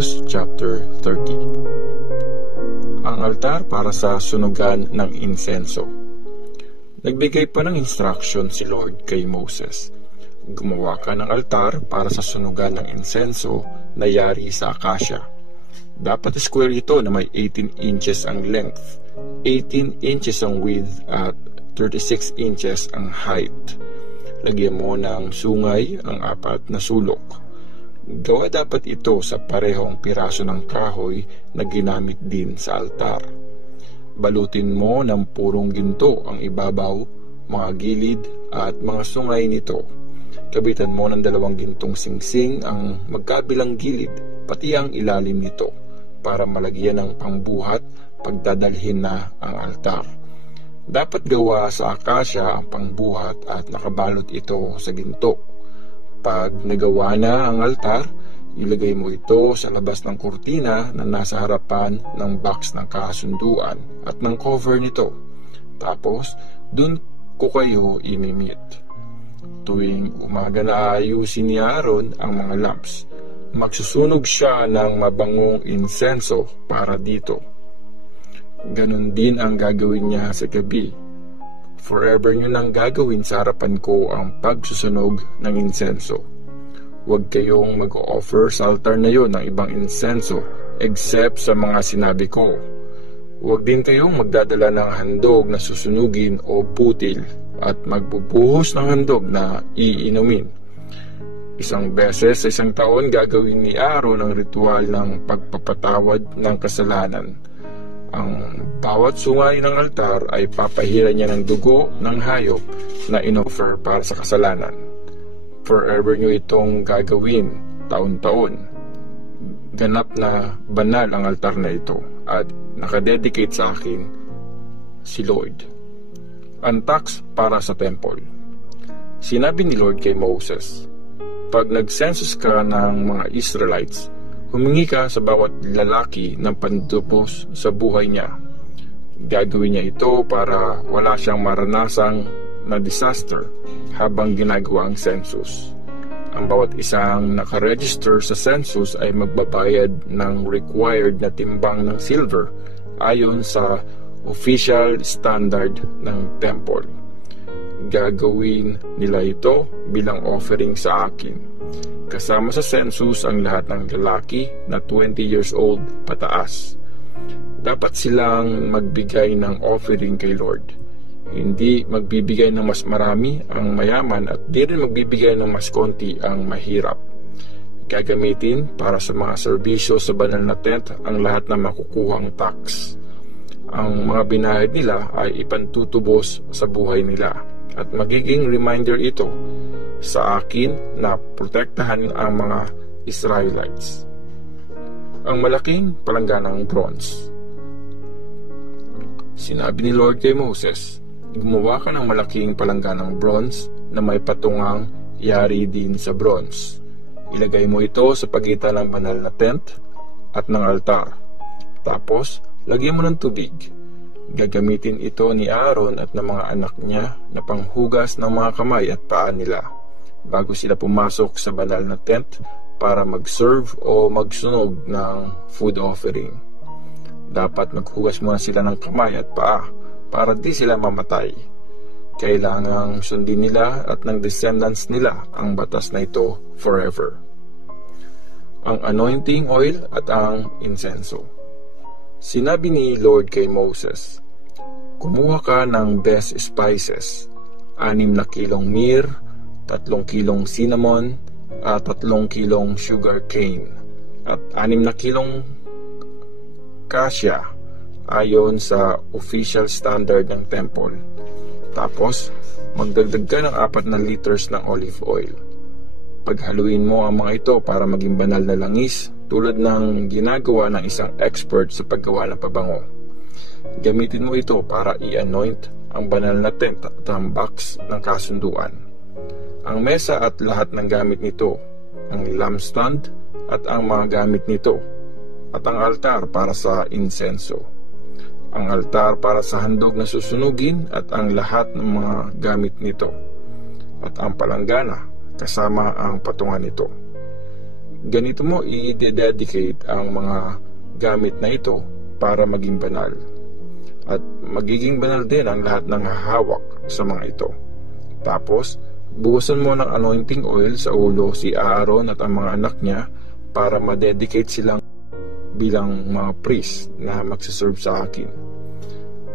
Leviticus chapter 30. Ang altar para sa sunugan ng insenso. Nagbigay pa ng instruction si Lord kay Moses. Gumawa ka ng altar para sa sunugan ng insenso na yari sa akasya. Dapat square ito na may 18 inches ang length, 18 inches ang width at 36 inches ang height. Lagyan mo ng sungay ang 4 na sulok. Gawa dapat ito sa parehong piraso ng kahoy na ginamit din sa altar. Balutin mo ng purong ginto ang ibabaw, mga gilid at mga sungay nito. Kabitan mo ng 2 gintong singsing ang magkabilang gilid, pati ang ilalim nito, para malagyan ng pangbuhat pagdadalhin na ang altar. Dapat gawa sa akasya ang pangbuhat at nakabalot ito sa ginto. Pag nagawa na ang altar, ilagay mo ito sa labas ng kurtina na nasa harapan ng box ng kasunduan at ng cover nito. Tapos, dun ko kayo imimit. Tuwing umaga na ayusin ni Aaron ang mga lamps. Magsusunog siya ng mabangong insenso para dito. Ganon din ang gagawin niya sa gabi. Forever nyo nang gagawin sa harapan ko ang pagsusunog ng insenso. Huwag kayong mag-offer sa altar na yon ng ibang insenso except sa mga sinabi ko. Huwag din kayong magdadala ng handog na susunugin o putil at magbubuhos ng handog na iinumin. 1 beses sa 1 taon gagawin ni Aaron ang ritual ng pagpapatawad ng kasalanan. Ang bawat sungay ng altar ay papahiran niya ng dugo ng hayop na inoffer para sa kasalanan. Forever nyo itong gagawin, taon-taon. Ganap na banal ang altar na ito at nakadedicate sa akin si Lord. Ang tax para sa temple. Sinabi ni Lord kay Moses, pag nag-census ka ng mga Israelites, humingi ka sa bawat lalaki ng pandubos sa buhay niya. Gagawin niya ito para wala siyang maranasang na disaster habang ginagawa ang census. Ang bawat isang nakaregister sa census ay magbabayad ng required na timbang ng silver ayon sa official standard ng temple. Gagawin nila ito bilang offering sa akin. Kasama sa census ang lahat ng lalaki na 20 years old pataas. Dapat silang magbigay ng offering kay Lord. Hindi magbibigay ng mas marami ang mayaman at di rin magbibigay ng mas konti ang mahirap. Gagamitin para sa mga serbisyo sa banal na tent ang lahat na makukuhang tax. Ang mga binayad nila ay ipantutubos sa buhay nila at magiging reminder ito sa akin na protektahan ang mga Israelites. Ang malaking palangganang bronze. Sinabi ni Lord kay Moses, gumawa ka ng malaking palangganang bronze na may patungang yari din sa bronze. Ilagay mo ito sa pagitan ng banal na tent at ng altar. Tapos, lagyan mo ng tubig. Gagamitin ito ni Aaron at ng mga anak niya na panghugas ng mga kamay at paa nila bago sila pumasok sa banal na tent para mag-serve o magsunog ng food offering. Dapat maghugas muna sila ng kamay at paa para di sila mamatay. Kailangang sundin nila at ng descendants nila ang batas na ito forever. Ang anointing oil at ang insenso. Sinabi ni Lord kay Moses, kumuha ka ng best spices, 6 na kilong myrrh, 3 kilong cinnamon, at 3 kilong sugar cane, at 6 na kilong cassia ayon sa official standard ng temple. Tapos, magdagdag ka ng 4 na liters ng olive oil. Paghaluin mo ang mga ito para maging banal na langis tulad ng ginagawa ng isang expert sa paggawa ng pabango. Gamitin mo ito para i-anoint ang banal na tent at ang box ng kasunduan, ang mesa at lahat ng gamit nito, ang lampstand at ang mga gamit nito, at ang altar para sa insenso, ang altar para sa handog na susunugin at ang lahat ng mga gamit nito, at ang palanggana kasama ang patungan nito. Ganito mo i-dedicate ang mga gamit na ito para maging banal. At magiging banal din ang lahat ng hahawak sa mga ito. Tapos, buhusan mo ng anointing oil sa ulo si Aaron at ang mga anak niya para ma-dedicate silang bilang mga priest na magsaserve sa akin.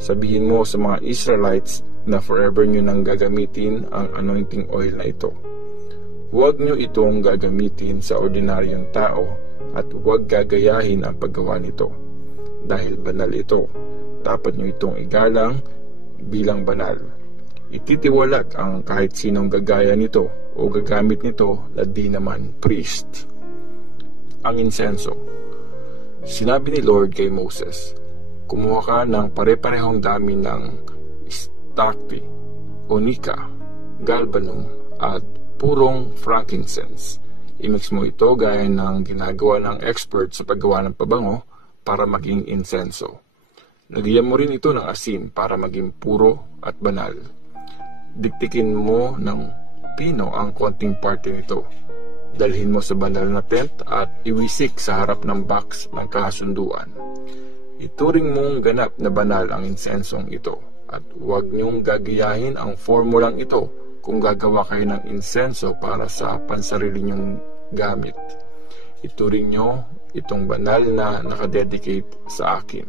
Sabihin mo sa mga Israelites na forever nyo nang gagamitin ang anointing oil na ito. Huwag nyo itong gagamitin sa ordinaryong tao at huwag gagayahin ang paggawa nito. Dahil banal ito, dapat nyo itong igalang bilang banal. Ititiwalag ang kahit sinong gagaya nito o gagamit nito na di naman priest. Ang insenso. Sinabi ni Lord kay Moses, kumuha ka ng pare-parehong dami ng stacte, onika, galbanum, at purong frankincense. I-mix mo ito gaya ng ginagawa ng expert sa paggawa ng pabango para maging insenso. Lagyan mo rin ito ng asin para maging puro at banal. Diktikin mo ng pino ang konting parte nito. Dalhin mo sa banal na tent at iwisik sa harap ng box ng kasunduan. Ituring mong ganap na banal ang insensong ito at huwag niyong gagayahin ang formulang ito kung gagawa kayo ng insenso para sa pansarili niyong gamit. Ituring niyo itong banal na nakadedicate sa akin.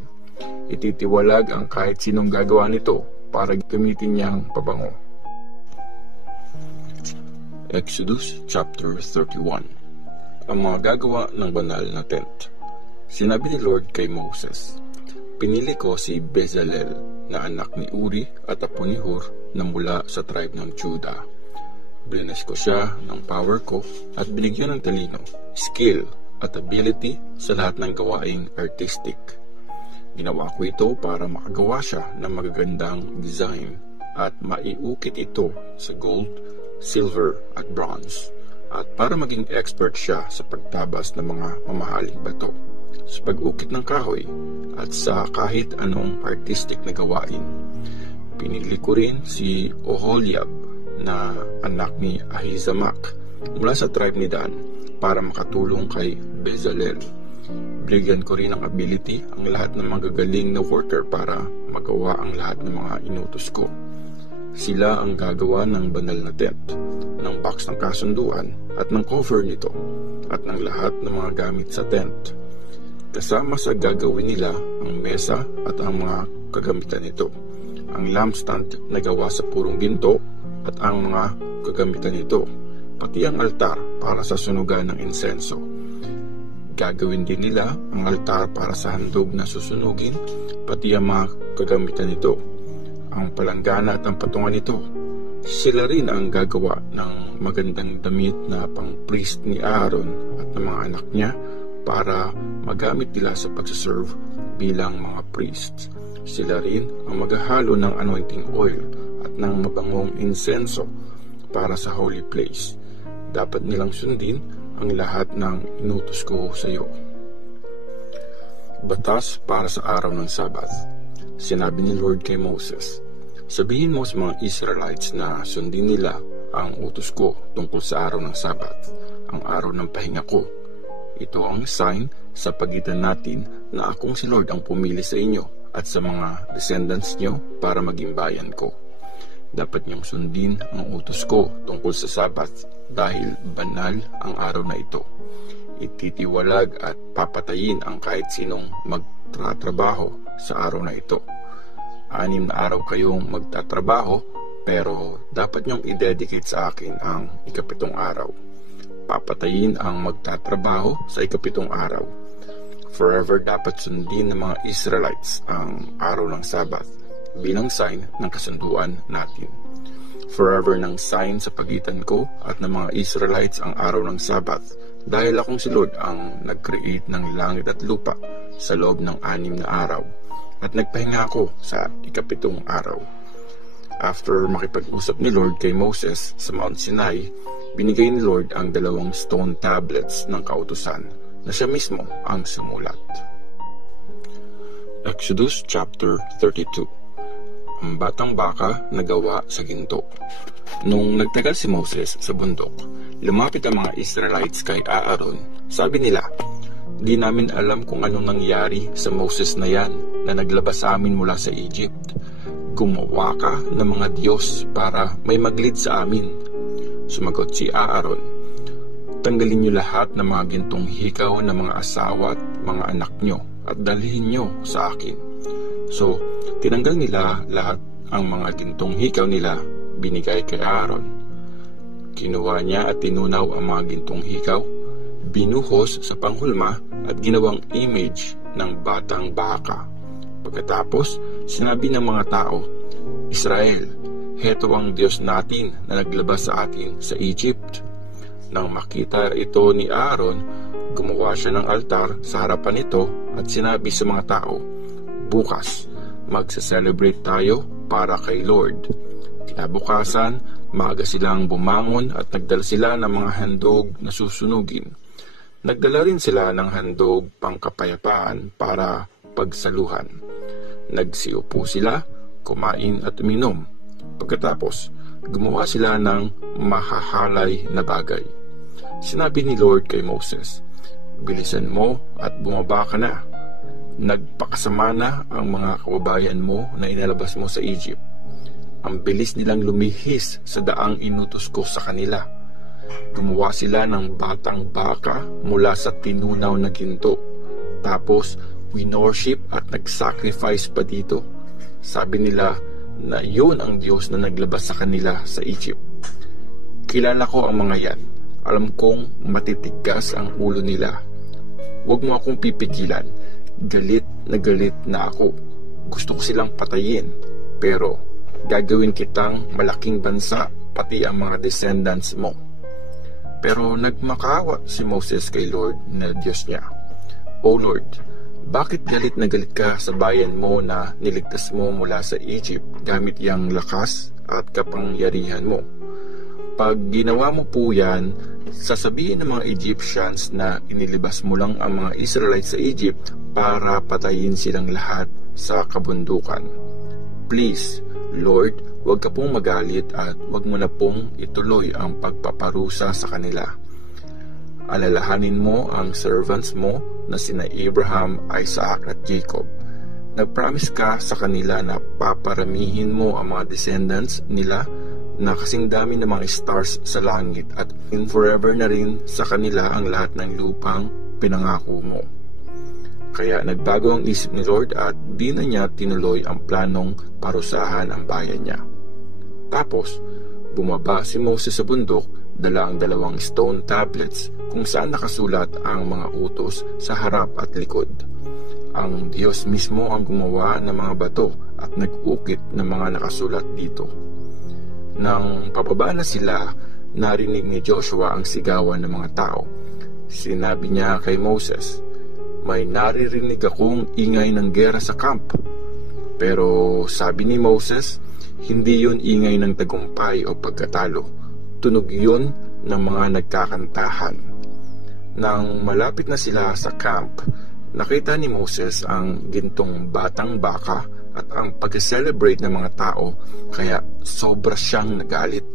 Ititiwalag ang kahit sinong gagawa nito para gamitin niyang pabango. Exodus chapter 31. Ang mga gagawa ng banal na tent. Sinabi ni Lord kay Moses, pinili ko si Bezalel na anak ni Uri at apo ni Hur na mula sa tribe ng Judah. Blines ko siya ng power ko at binigyan ng talino, skill at ability sa lahat ng gawaing artistic. Ginawa ko ito para makagawa siya ng magagandang design at maiukit ito sa gold, silver at bronze, at para maging expert siya sa pagtabas ng mga mamahaling bato, sa pag-ukit ng kahoy at sa kahit anong artistic na gawain. Pinili ko rin si Oholiab na anak ni Ahisamak mula sa tribe ni Dan para makatulong kay Bezalel. Binigyan ko rin ng ability ang lahat ng magagaling na worker para magawa ang lahat ng mga inutos ko. Sila ang gagawa ng banal na tent, ng box ng kasunduan at ng cover nito, at ng lahat ng mga gamit sa tent. Kasama sa gagawin nila ang mesa at ang mga kagamitan nito, ang lampstand na gawa sa purong ginto at ang mga kagamitan nito, pati ang altar para sa sunugan ng insenso. Gagawin din nila ang altar para sa handog na susunugin, pati ang mga kagamitan nito, ang palanggana at ang patungan nito. Sila rin ang gagawa ng magandang damit na pang-priest ni Aaron at ng mga anak niya para magamit nila sa pagsaserve bilang mga priests. Sila rin ang maghahalo ng anointing oil at ng mabangong insenso para sa holy place. Dapat nilang sundin ang lahat ng inutos ko sa iyo. Batas para sa araw ng Sabat. Sinabi ni Lord kay Moses, sabihin mo sa mga Israelites na sundin nila ang utos ko tungkol sa araw ng Sabat, ang araw ng pahinga ko. Ito ang sign sa pagitan natin na akong si Lord ang pumili sa inyo at sa mga descendants nyo para maging bayan ko. Dapat niyong sundin ang utos ko tungkol sa Sabat dahil banal ang araw na ito. Ititiwalag at papatayin ang kahit sinong magtatrabaho sa araw na ito. 6 na araw kayong magtatrabaho, pero dapat niyong i-dedicate sa akin ang 7 araw. Papatayin ang magtatrabaho sa 7 araw. Forever dapat sundin ng mga Israelites ang araw ng Sabat bilang sign ng kasunduan natin. Forever ng sign sa pagitan ko at ng mga Israelites ang araw ng Sabat dahil akong si Lord ang nag-create ng langit at lupa sa loob ng 6 na araw. At nagpahinga ako sa 7 araw. After makipag-usap ni Lord kay Moses sa Mount Sinai, binigay ni Lord ang 2 stone tablets ng kautusan na siya mismo ang sumulat. Exodus chapter 32. ang batang baka na gawa sa ginto. Nung nagtagal si Moses sa bundok, lumapit ang mga Israelites kay Aaron. Sabi nila, "Di namin alam kung anong nangyari sa Moses na yan na naglabas sa amin mula sa Egypt. Gumawa ka ng mga Diyos para may maglid sa amin." Sumagot si Aaron, "Tanggalin niyo lahat ng mga gintong hikaw ng mga asawa at mga anak niyo at dalhin niyo sa akin." So, tinanggal nila lahat ang mga gintong hikaw nila, binigay kay Aaron. Kinuha niya at tinunaw ang mga gintong hikaw, binuhos sa panghulma at ginawang image ng batang baka. Pagkatapos, sinabi ng mga tao, "Israel, heto ang Diyos natin na naglabas sa atin sa Egypt." Nang makita ito ni Aaron, gumawa siya ng altar sa harapan nito at sinabi sa mga tao, "Bukas, magsa-celebrate tayo para kay Lord." Kinabukasan, maaga silang bumangon at nagdala sila ng mga handog na susunugin. Nagdala rin sila ng handog pangkapayapaan para pagsaluhan. Nagsiupo sila, kumain at uminom. Pagkatapos, gumawa sila ng mahahalay na bagay. Sinabi ni Lord kay Moses, "Bilisan mo at bumaba ka na. Nagpakasama na ang mga kababayan mo na inalabas mo sa Egypt. Ang bilis nilang lumihis sa daang inutos ko sa kanila." Gumawa sila ng batang baka mula sa tinunaw na ginto. Tapos, winorship at nag-sacrifice pa dito. Sabi nila na yun ang Diyos na naglabas sa kanila sa Egypt. Kilala ko ang mga yan. Alam kong matitigas ang ulo nila. Huwag mo akong pipigilan. Galit na ako. Gusto ko silang patayin. Pero gagawin kitang malaking bansa, pati ang mga descendants mo. Pero nagmakaawa si Moses kay Lord na Diyos niya. "O Lord, bakit galit na galit ka sa bayan mo na niligtas mo mula sa Egypt gamit yang lakas at kapangyarihan mo? Pag ginawa mo po yan, sasabihin ng mga Egyptians na inilibas mo lang ang mga Israelites sa Egypt para patayin silang lahat sa kabundukan. Please, Lord, huwag ka pong magalit at huwag mo na pong ituloy ang pagpaparusa sa kanila. Alalahanin mo ang servants mo na sina Abraham, Isaac at Jacob. Nagpromise ka sa kanila na paparamihin mo ang mga descendants nila na kasing dami ng mga stars sa langit at in forever na rin sa kanila ang lahat ng lupang pinangako mo." Kaya nagbago ang isip ni Lord at di na niya tinuloy ang planong parusahan ang bayan niya. Tapos, bumaba si Moses sa bundok, dala ang 2 stone tablets kung saan nakasulat ang mga utos sa harap at likod. Ang Diyos mismo ang gumawa ng mga bato at nag-ukit ng mga nakasulat dito. Nang pababa na sila, narinig ni Joshua ang sigawan ng mga tao. Sinabi niya kay Moses, "May naririnig akong ingay ng gera sa camp." Pero sabi ni Moses, hindi yun ingay ng tagumpay o pagkatalo. Tunog yun ng mga nagkakantahan. Nang malapit na sila sa camp, nakita ni Moses ang gintong batang baka at ang pag-celebrate ng mga tao, kaya sobra siyang nagalit.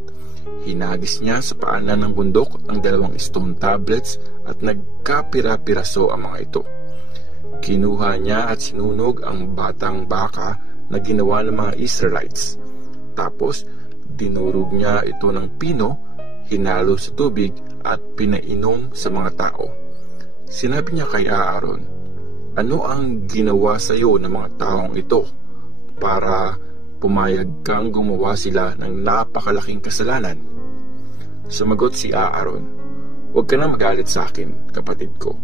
Hinagis niya sa paanan ng bundok ang 2 stone tablets at nagkapira-piraso ang mga ito. Kinuha niya at sinunog ang batang baka na ginawa ng mga Israelites. Tapos, dinurog niya ito ng pino, hinalo sa tubig at pinainom sa mga tao. Sinabi niya kay Aaron, "Ano ang ginawa sa iyo ng mga taong ito para pumayag kang gumawa sila ng napakalaking kasalanan?" Sumagot si Aaron, "Huwag ka na magalit sa akin, kapatid ko.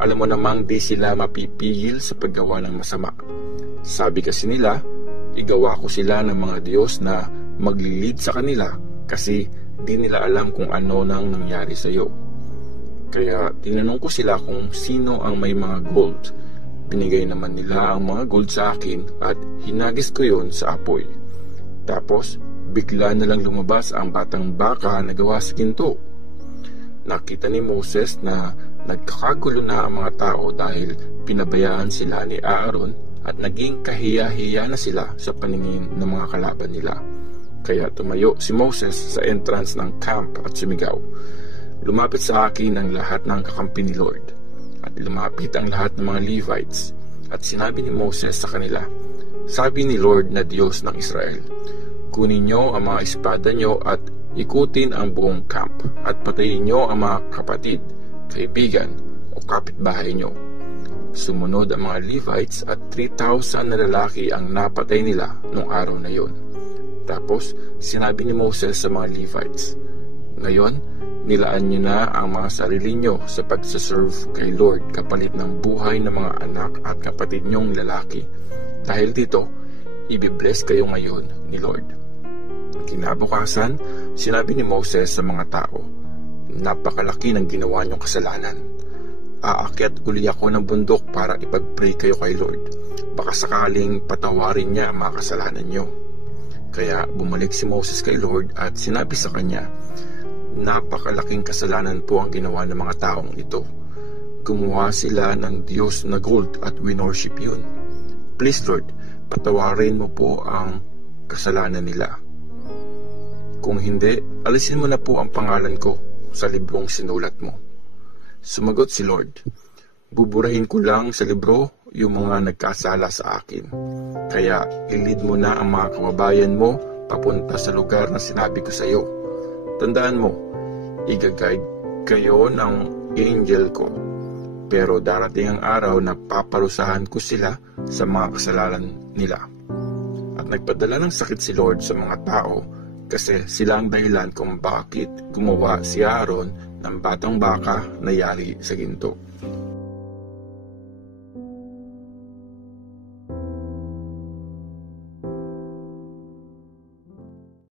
Alam mo namang di sila mapipigil sa paggawa ng masama. Sabi kasi nila, igawa ko sila ng mga Diyos na maglilid sa kanila kasi di nila alam kung ano nang nangyari sa iyo. Kaya tinanong ko sila kung sino ang may mga gold. Binigay naman nila ang mga gold sa akin at hinagis ko yon sa apoy. Tapos, bigla na lang lumabas ang batang baka na gawa sa ginto. Nakita ni Moses na nagkakagulo na ang mga tao dahil pinabayaan sila ni Aaron at naging kahiya-hiya na sila sa paningin ng mga kalaban nila. Kaya tumayo si Moses sa entrance ng camp at sumigaw, "Lumapit sa akin ang lahat ng kakampi ni Lord." At lumapit ang lahat ng mga Levites. At sinabi ni Moses sa kanila, "Sabi ni Lord na Diyos ng Israel, kunin niyo ang mga espada niyo at ikutin ang buong camp at patayin niyo ang mga kapatid, kaibigan o kapitbahay niyo." Sumunod ang mga Levites at 3,000 na lalaki ang napatay nila noong araw na yon. Tapos sinabi ni Moses sa mga Levites, "Ngayon, nilaan niyo na ang mga sarili niyo sa pagsaserve kay Lord kapalit ng buhay ng mga anak at kapatid niyong lalaki. Dahil dito, ibibless kayo ngayon ni Lord." Kinabukasan, sinabi ni Moses sa mga tao, "Napakalaki ng ginawa niyong kasalanan. Aakyat uli ako ng bundok para ipag-pray kayo kay Lord. Baka sakaling patawarin niya ang mga kasalanan niyo." Kaya bumalik si Moses kay Lord at sinabi sa kanya, "Napakalaking kasalanan po ang ginawa ng mga taong ito. Gumawa sila ng Diyos na gold at winorship yun. Please Lord, patawarin mo po ang kasalanan nila. Kung hindi, alisin mo na po ang pangalan ko sa librong sinulat mo." Sumagot si Lord, "Buburahin ko lang sa libro yung mga nagkasala sa akin. Kaya ilid mo na ang mga kababayan mo papunta sa lugar na sinabi ko sa iyo. Tandaan mo, i-guide kayo ng angel ko. Pero darating ang araw na paparusahan ko sila sa mga kasalanan nila." At nagpadala ng sakit si Lord sa mga tao kasi sila ang dahilan kung bakit gumawa si Aaron ng batang baka na yari sa ginto.